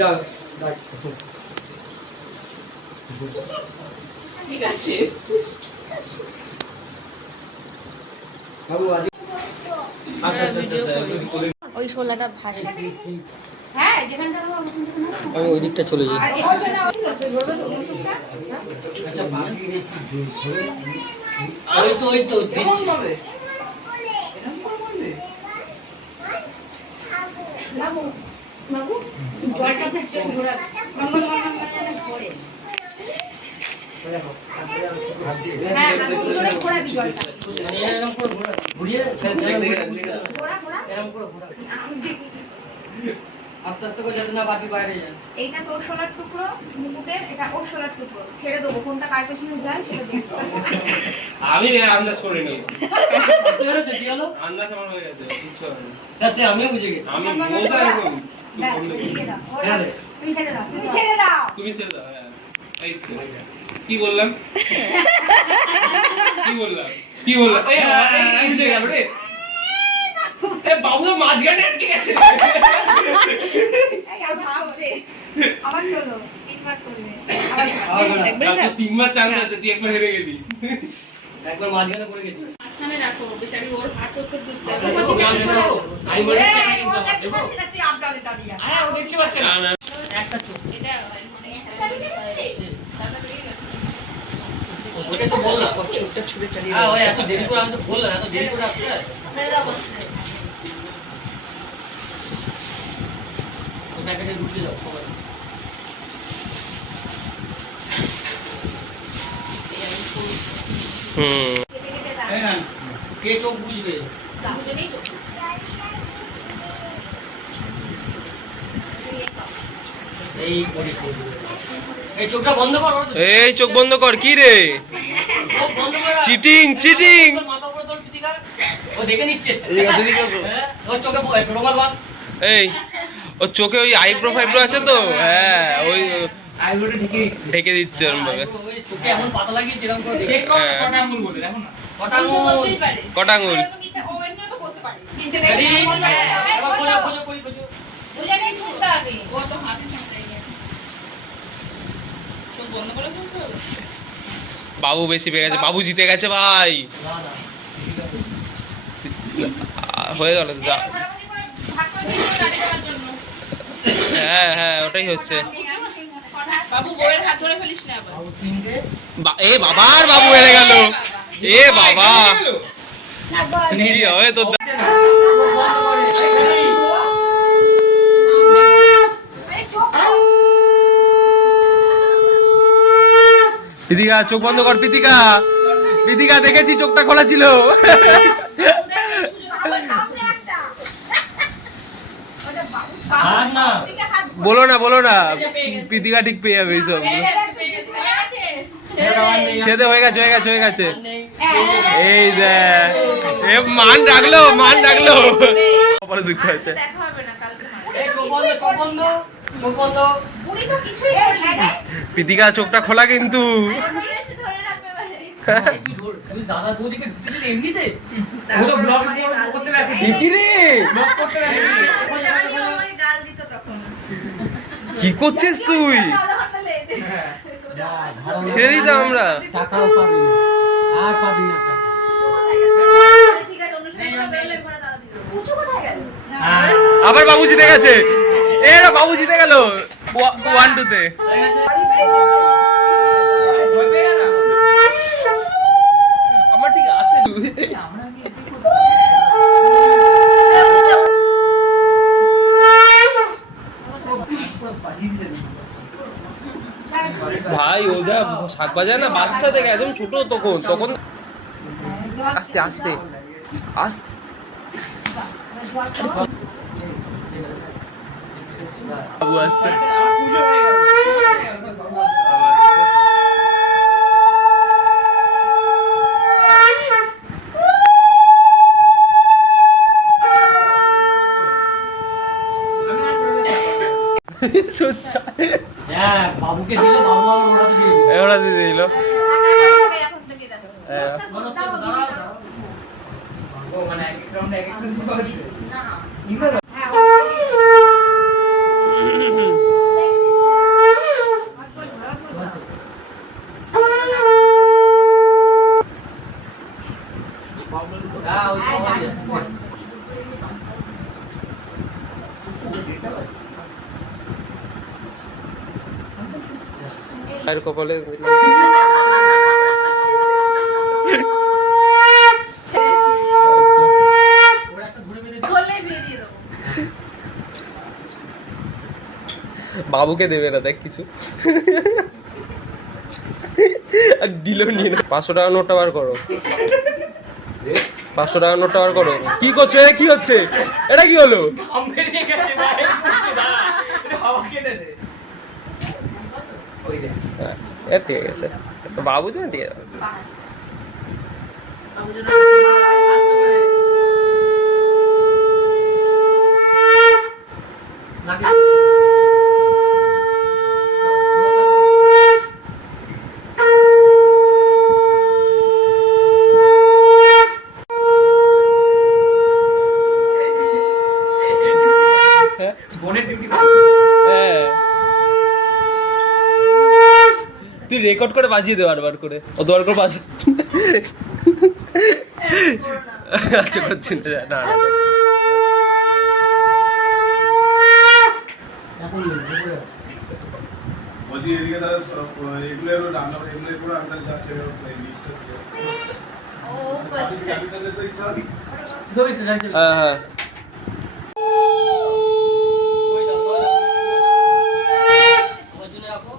যাও ঠিক আছে বাবু আজ আচ্ছা আচ্ছা আচ্ছা ওই শোলাটা ভাসে। হ্যাঁ যেখানে যাবো আমি ওই দিকটা চলে যাই। আচ্ছা বাকি ওই তো দিচ্ছি। বাবু বাবু জলটা দিচ্ছে ঘোরা মঙ্গল মঙ্গল ঘোরে হ্যাঁ বাবু জোরে ঘোরাবি জলটা এরকম করে ঘুরিয়ে ঘোরা ঘোরা এরকম করে ঘোরা আস্তে আস্তে করে যাতে না বাটি বাইরে যায়। এইটা তোর শোলার টুকরো মুকুটের, এটা ওর শোলার টুকরো। ছেড়ে দেবো কোনটা কার পেছনে যায় সেটা দেখতে আমি আন্দাজ করে নিয়েছি। বুঝতে পেরেছো কি হলো? আন্দাজ আমার হয়ে গেছে, কিছু হবে না। হ্যাঁ আমিও বুঝে গেছি। আমি বলতে এরকম ব্যাস দিয়ে দাও হ্যাঁ রে। তুমি ছেড়ে দাও তুমি ছেড়ে দাও তুমি ছেড়ে দাও। হ্যাঁ এই তো কি বললাম কি বললাম এই বুঝে গেল রে। এ বাবু তো মাঝখানে আটকে গেছে। এই আবার ভাবছে আবার চলো তিনবার করবে আবার তিনবার চান্স আছে, তুই একবার হেরে গেলি। একবার মাঝখানে পড়ে গেছি। মাঝখানে রাখো, বেচারি ওর হাত তো দুধ আমি বলি ও দেখতে পাচ্ছি না তুই আপডাউনে দাঁড়িয়ে আরে ও দেখতে পাচ্ছে না। একটা চোখ। এটা ওটা তো বললাম চোখটা ছুঁড়ে চালিয়ে দাও। ওই এত দেরি করে আমি তো বললাম এত দেরি করে আসছে। ওটা কেটে ঢুকে যাও সবাই। কেটে কেটে দাও এই না কে চোখ বুঝবে? দুজনেই চোখ এই বডি এই চোখটা বন্ধ কর। এই চোখ বন্ধ কর। কি রে চোখ বন্ধ কর। Cheating cheating. মাথা উপরে তোল পিতিকা। ও দেখে নিচ্ছে। এদিকে আসো। হ্যাঁ ওর চোখে রোমাল বাঁধ। এই ওর চোখে ওই আইব্রো ফাইব্রো আছে তো, হ্যাঁ ওই আইব্রোটা ঢেকে দিচ্ছে। ঢেকে দিচ্ছে ওরম ভাবে। ওই চোখে এমন পাতা লাগিয়েছে এরকম করে চেক কর, কটা আঙ্গুল বলে দেখো না। কটা আঙ্গুল? কটা আঙুল? ও এমনিও তো বলতে পারে তিনটে রেডি দেখে এবার খোঁজো খোঁজো। ওই জায়গায় ঢুকতে হবে ও তো হাতে সামলাই গেছে। চোখ বন্ধ করে ফেলতে হবে। বাবু বেশি পেয়ে গেছে, বাবু জিতে গেছে ভাই। না না হয়ে গেল যা। ভাগাভাগি করে ভাগ করে দিয়ে গাড়ি করার জন্য। হ্যাঁ হ্যাঁ ওটাই হচ্ছে। বাবু বউয়ের হাত ধরে ফেলিস না আবার। বাবু তিনটে এ বাবার বাবু হেরে গেল। এ বাবা কি হয় তোর? পিতিকা চোখ বন্ধ কর। পিতিকা পিতিকা দেখেছি চোখটা খোলা ছিল। আর না বলো না পিতিকা ঠিক পেয়ে যাবে এইসব। ছেদে হয়ে গেছে এই দেখ এ মান রাখলো পরে দুঃখ আছে। দেখা হবে না কালকে এই চোখ বন্ধ বুড়ি তো কিছুই করলি না পিতিকা চোখটা খোলা কিন্তু। ধরে এসে ধরে রাখবে এবারে তুমি দাদা বৌদিকে ঢুকে দিলে এমনিতে ও তো ব্লগ করতে রাখে কি রে ব্লগ করতে রাখে ওই গাল দিত তখন কি করছিস তুই? ভালো হাতালে ছেড়ে দিতাম আমরা। টাকাও পাবি না আর পাবি না টাকা। ঠিক আছে অন্য সময় বেরোলে ঘরে দাদা দিল উঁচু কোথায় গেল আবার বাবু জিতে গেছে। এরা বাবু জিতে গেল 1-2 তে। আমার ঠিক আছে। ভাই ও যা শাক বাজার না বাচ্চা থেকে একদম ছোট তখন আস্তে আস্তে আস্তে। বাবু আসছে। হ্যাঁ বাবুকে দিল বাবু আবার ওড়াতে দিয়ে দিল ওরা দিয়ে দিল। এখন থেকে দেখো ও মানে এক এক রাউন্ডে এক এক রাউন্ড না নিবে হ্যাঁ আর কপালে দিলাম। ওরা একটা ধরে বেঁধে ধরলেই বিয়ে দিয়ে দেবো। বাবুকে দেবে না দেখ কিছু। আর দিল নিয়ে 500 টাকা নোটটা বার করো। 500 টাকা নোটটা বার করো। কি করছো? কি হচ্ছে? এটা কি হলো? আম বেরিয়ে গেছে ভাই দাঁড়া এটা হাওয়া কেটে দে ওই দে হ্যাঁ, ঠিক আছে। তো বাবু তো ঠিক আছে। লাগে বোনের ডিউটি হ্যাঁ, তুই রেকর্ড করে বাজিয়ে দে বারবার করে, অতবার করে বাজিয়ে। আচ্ছা করছি না, না না এখন নেই, উপরে আছে। বলছি এদিকে তাহলে এগুলো রান্না এগুলো করে আমরা যাচ্ছে লিস্টটা চাবিটাতে তো ইচ্ছা জমিতে যাই চলে। হ্যাঁ হ্যাঁ আমার জন্য রাখো।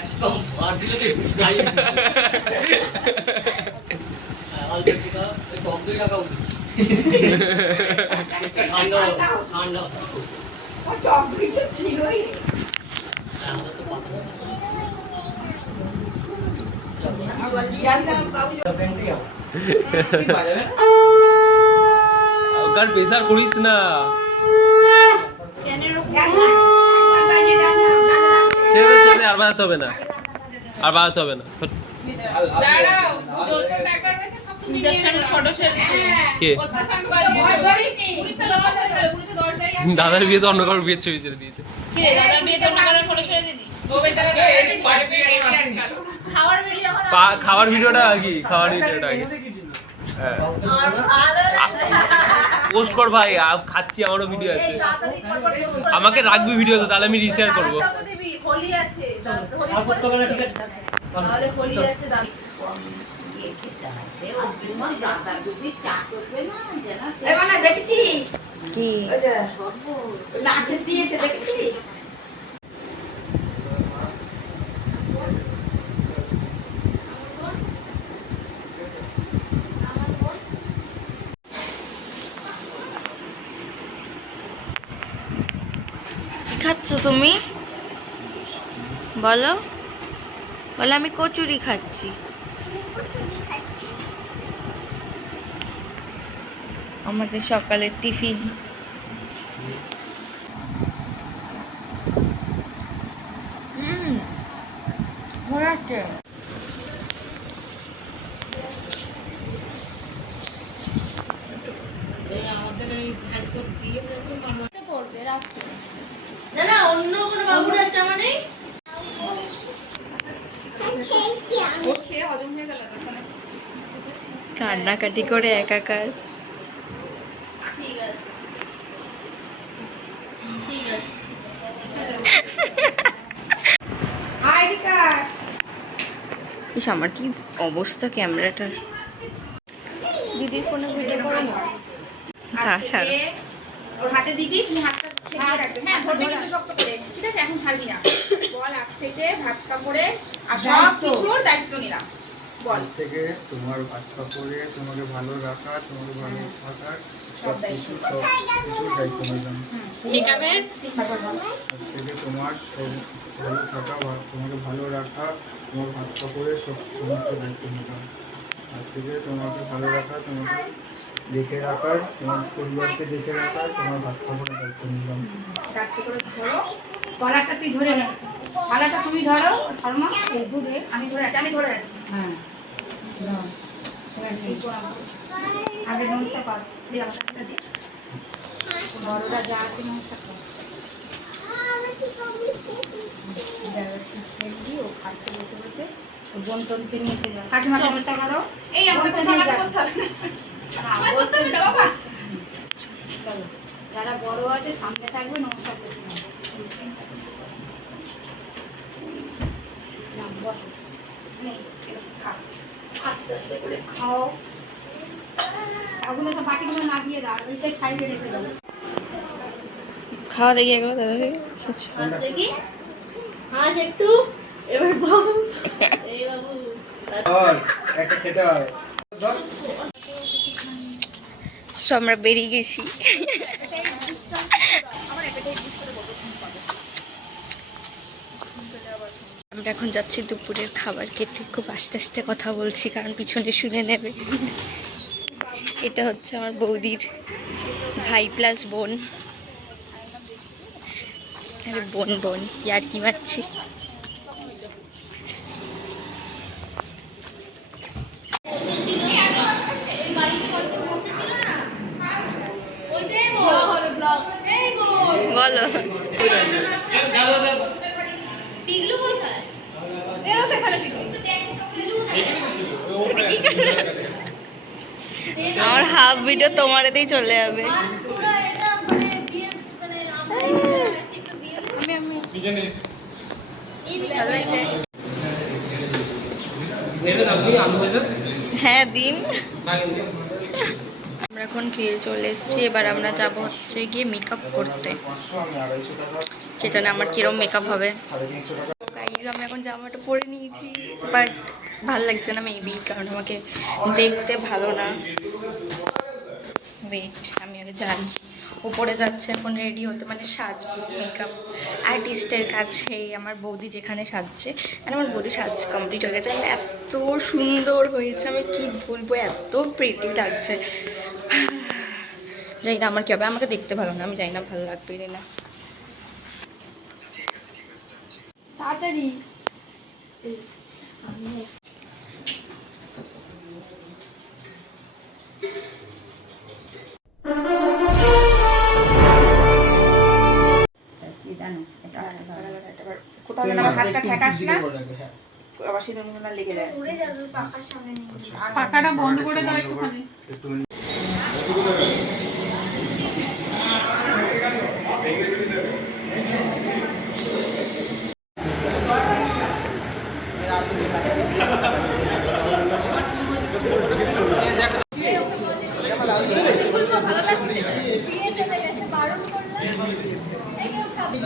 একদম আর দিলে কি গাই। অল্প টাকা এই টক দই টাকা উঠে। ঠান্ডা ঠান্ডা। ও টক দইটা ছিলই। আমরা তো কথা ওকার প্রেসার করিস না, ছেড়ে ছেড়ে আর বাড়াতে হবে না, আর বাড়াতে হবে না। দাঁড়াও, যত টাকা গেছে সব তুমি নিয়ে নাও। ফটো ছেড়েছে। কে? অত্যাচার করিস। পুলিশে লোক আছে, পুলিশে দরজায় আছে। দাদার বিয়ে তো অন্য কারোর বিয়ের ছবি ছেড়ে দিয়েছে। কে? দাদার বিয়েতে অন্য কারোর ফটো ছেড়ে দিলি? ও বেচারা তো edit করে দিয়ে আসেনি। খাওয়ার ভিডিও এখন খাওয়ার ভিডিওটা আগে, খাওয়ার ভিডিওটা আগে। হ্যাঁ পোস্ট কর ভাই, খাচ্ছি, আমারও ভিডিও আছে। আমাকে রাখবি ভিডিওতে, তাহলে আমি রিশেয়ার করবো। হোলি আছে হোলি আর করতে হবে না, ঠিক আছে। তাহলে হোলি আছে দাম কি খাচ্ছ তুমি? বলো বলো। আমি কচুরি খাচ্ছি। আমাদের সকালের টিফিন। ভালো আছে। করবে রাখছো না না, অন্য কোনো বাবুর আছে মানে? ও খেয়ে হজম হয়ে গেল তখন কান্নাকাটি করে একাকার। ঠিক আছে ঠিক আছে আইডি কার্ড ইস, আমার কি অবস্থা ক্যামেরাটার। দিদির ফোনে ভিডিও করো না। ছাড়ো। ওর হাতে দিবি, তুমি হাতটা ছেড়ে রাখবে। হ্যাঁ ধরবি কিন্তু শক্ত করে, ঠিক আছে? এখন ছাড়বি না। বল আজ থেকে ভাত কাপড়ে আর সব কিছুর দায়িত্ব নিলাম। বল আজ থেকে তোমার ভাত কাপড়ে তোমাকে ভালো রাখা, তোমাকে ভালো থাকার সব কিছুর দায়িত্ব নিলাম। মেকআপের আজ থেকে তোমার সব ভালো থাকা, তোমাকে ভালো রাখা, তোমার ভাত কাপড়ের সমস্ত দায়িত্ব নিলাম। আজ থেকে তোমাকে ভালো রাখা, তোমাকে দেখে রাখার, তোমার পরিবারকে দেখে রাখার, তোমার ভাত কাপড়ের দায়িত্ব নিলাম। আস্তে করে ধরো, গলাটা তুই ধরে নে, গলাটা তুমি ধরো শর্মা, এই দুধে আমি ধরে আছি, হ্যাঁ আগে নমস্কার কর, দিয়ে আমার কাছে দে, বড়রা যা আছে নমস্কার কর। ও খাচ্ছে বসে বসে, ও বোন টোনকে নিয়ে এসে যাও, কাকিমা নমস্কার করো। এই আমাকে করতে হবে না, করতে হবে না। বড় আছে সামনে থাকবে নমস্কার করতে হবে। নাম বসো খাও আস্তে আস্তে করে খাও ওগুলো সব বাটিগুলো নামিয়ে দাও ওইটাই সাইডে রেখে দাও খাওয়া দেখি এগুলো দাদা ভাই হাঁস দেখি হাঁস একটু এবার বাবু এই বাবু একটা খেতে হয় সো আমরা বেরিয়ে গেছি। আমরা এখন যাচ্ছি দুপুরের খাবার খেতে। খুব আস্তে আস্তে কথা বলছি কারণ পিছনে শুনে নেবে। এটা হচ্ছে আমার বৌদির ভাই প্লাস বোন। আরে বোন বোন ইয়ার কি মারছি। এই বাড়িতে কয়েকজন বসেছিল না ওইটাই হবে ব্লগ এই বোন বলো পিগলু কোথায় এরা তো এখানে পিগলু আমার হাফ ভিডিও তোমার এতেই চলে যাবে। আর তোমরা এটা মানে দিয়ে মানে আমরা এখানে আছি একটু দিয়ে হ্যাঁ দিন। আমরা এখন খেয়ে চলে এসেছি। এবার আমরা যাব হচ্ছে গিয়ে মেকআপ করতে। 500 আমি 250 টাকা কে জানে আমার কিরম মেকআপ হবে। 350 টাকা গাইজ আমি এখন জামাটা পরে নিয়েছি বাট ভালো লাগছে না মেবি কারণ আমাকে দেখতে ভালো না। ওয়েট আমি আগে যাই উপরে যাচ্ছে এখন রেডি হতে মানে সাজবো মেকআপ আর্টিস্টের কাছে। আমার বৌদি যেখানে সাজছে আর আমার বৌদি সাজ কমপ্লিট হয়ে গেছে। আর এত সুন্দর হয়েছে আমি কি বলবো এত প্রিটি লাগছে। জানি না আমার কী হবে আমাকে দেখতে ভালো না আমি জানি না ভালো লাগবে না। তাড়াতাড়ি কোথাও যেন আমার হাতটা ঠেকাস না আবার সিঁদুর মিদুর না লেগে যায়। উড়ে যাবে পাখার সামনে নিয়ে পাখাটা বন্ধ করে দাও একটুখানি। একটু ভালো লাগছে দিয়ে চলে গেছে বারণ করলাম এই কেউ খাবে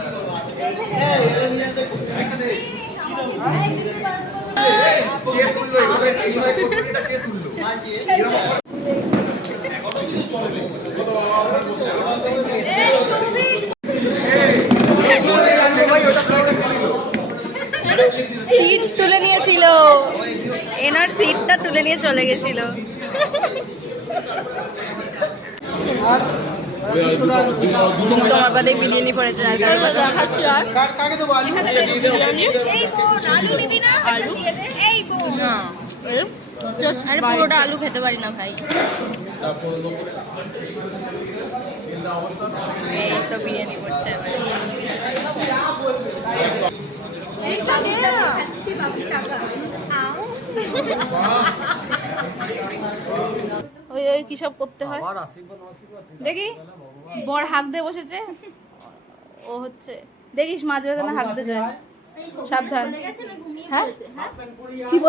সিট তুলে নিয়েছিল এনার সিটটা তুলে নিয়ে চলে গেছিল। তোমার বাদে বিরিয়ানি পড়েছে আর কাকে দেবো আলু এই বোন আলু নিবি না আলু দিয়ে দে এই বোন না আরে পুরোটা আলু খেতে পারি না ভাই। এই তো বিরিয়ানি করছে খাচ্ছি বাবু টাকা ওই ওই কি সব করতে হয় দেখি বড় হাঁক দিয়ে বসেছে ও হচ্ছে দেখিস মাঝে মাঝে হাঁক দিয়ে যায় সাবধান। গেছে না ঘুমিয়ে হ্যাঁ পড়েছে হ্যাঁ কি বল